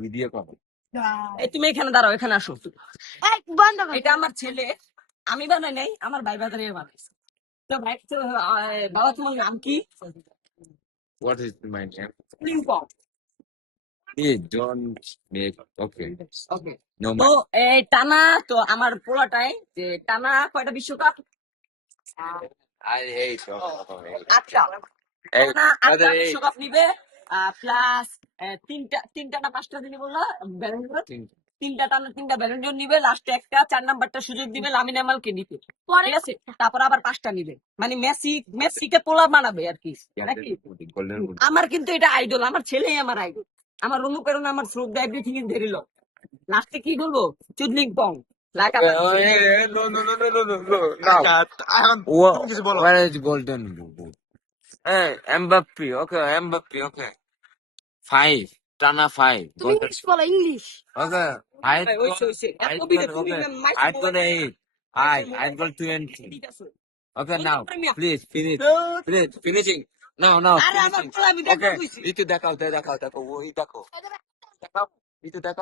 Video call. এই তুমি এখানে দাঁড়াও, এখানে আসো। এটা আমার ছেলে, আমি বানাই নাই, আমার ভাই বাজারে বানাইছে। তো ভাই তো, বাবা তোমার নাম কি? What is my name? লিংপং। Hey, don't make. Okay. Okay. No, তো এই টানা, তো আমার পোলাটাই যে টানা কয়টা বিশ্বকাপ? I hate talking. 8টা। Hey, টানা 8টা brother, hey. বিশ্বকাপ নিবে, প্লাস তিনটা না 5টা দিনে বললা ব্যালন ড'র? তিনটা ব্যালন ড'র নিবে, লাস্টে একটা 4 নাম্বারটা সুযোগ দিবে লামিন ইয়ামালকে নিতে, ঠিক আছে? তারপর আবার 5টা নিবে, মানে মেসিকে পোলা বানাবে আর কি, নাকি? Golden boot. আমার কিন্তু এটা আইডল, আমার ছেলেই আমার আইডল, আমার অনুপ্রেরণা, আমার শ্রদ্ধা, এভরিথিং ইজ ভেরি লো। লাস্টে কি বলবো? চুদলিং পং লাগা। Hey, no, no, no, no, no, no, no. Now, where is golden boot? Hey, Mbappe. Okay, Mbappe. Okay. 5. Tana 5. তুমি ইংলিশ বলো, ইংলিশ। Okay. Height হইছে goal. হইছে, এত Height বিদে goal. তুমি Okay. মাইছে Height goal mobile. 8. Height goal 20. ঠিক আছে। Okay, বলতে now, পারি মিয়া। please finish. Please finishing. No, no, আরে আমার finishing. পোলা আমি দেখতে Okay. কইছি। Itu দেখো, দেখো, দেখো. ওই দেখো. দেখো. Itu দেখো.